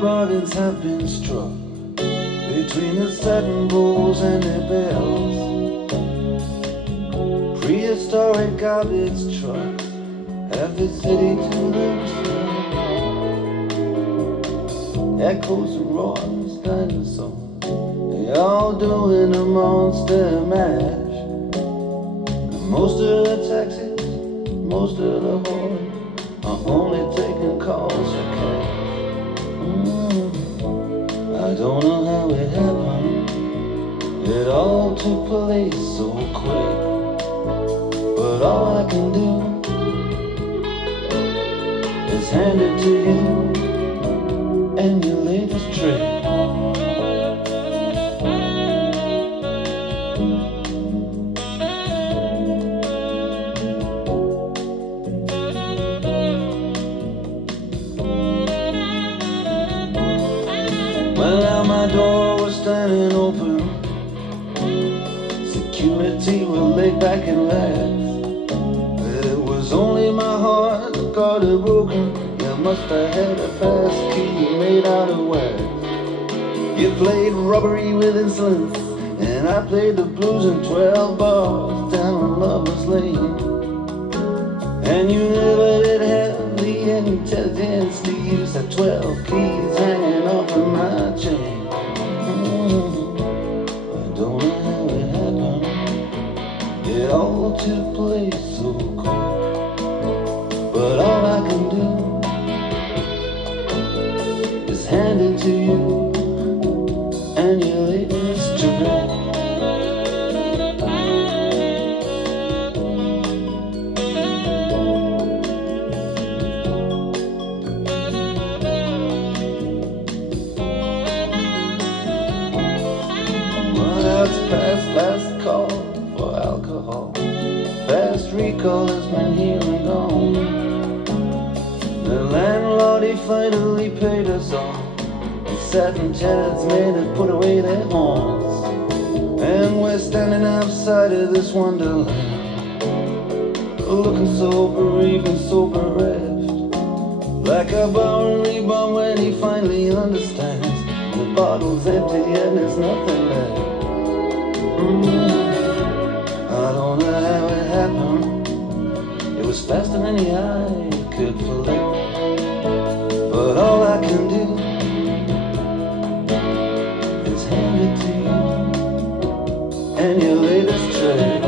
bargains have been struck between the satin bowls and their bells. Prehistoric garbage trucks have the city to themselves. Echoes and roars, dinosaurs, they all doing a monster mash. And most of the taxis, most of the whores are only taking calls for cash. I don't know how it happened, it all took place so quick. But all I can do is hand it to you and your latest trick. Well, now my door was standing open, security was laid back and laughed. It was only my heart that got it broken. You must have had a fast key made out of wax. You played robbery with insolence, and I played the blues in 12 bars down Lover's Lane. And you never did have the intelligence to use the 12 keys hanging off of my chain. I don't know how it happened, it all took place so quick. But all I can do is hand it to you and your latest trick. Past last call for alcohol, fast recall has been here and gone. The landlord, he finally paid us off. The satin tenants made us put away their horns. And we're standing outside of this wonderland, looking so bereaved and so bereft, like a Bowery bum when he finally understands the bottle's empty and there's nothing left. I don't know how it happened, it was faster than the eye could flick. But all I can do is hand it to you and your latest trick.